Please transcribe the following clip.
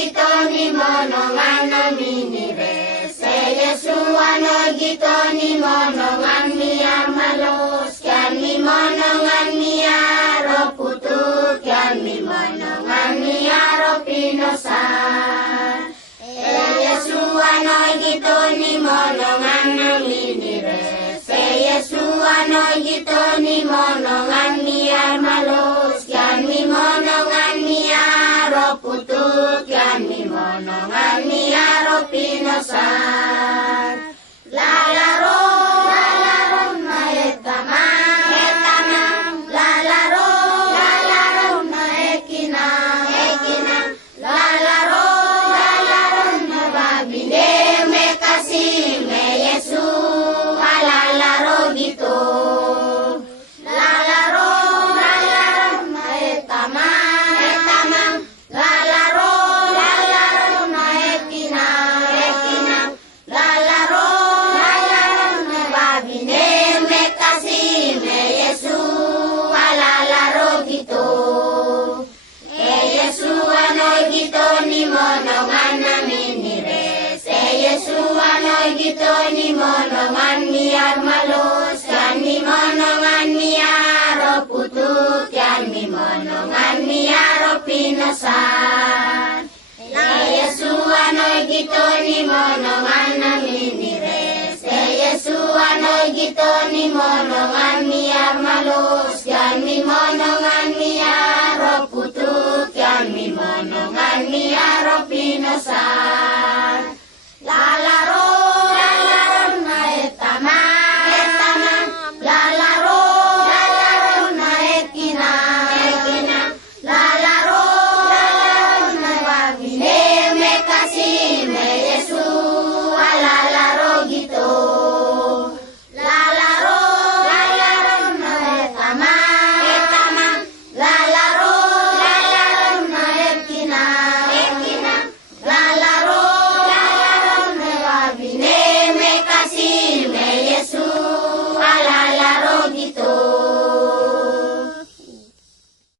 gito ni monongan minire. Se Yesu ano gito ni monongan miar malos. Kian mi monongan miaro putu. Kian mi monongan miaro pinosan. Yesu ano gito ni monongan minire. Se Yesu ano gito ni monongan miar malos. Kian mi monongan miaro putu. Kian mi monongan miaro pinosan. Lalaro na etama lalaro na ekina lalaro na babine me kasih me Yesu lalaro gitu. Lalaro na etama lalaro na ekina lalaro na babine me kasih me Yesu lalaro gitu. Yesu ano gitu ni monongan minire. Se Yesu ano gitu ni monongan miar malos. Kian mi monongan miaro putu. Kian mi monongan miaro pinosan. Yesu ano gitu ni monongan minire. Se Yesu ano gitu ni monongan miar malos. Kian mi monongan miar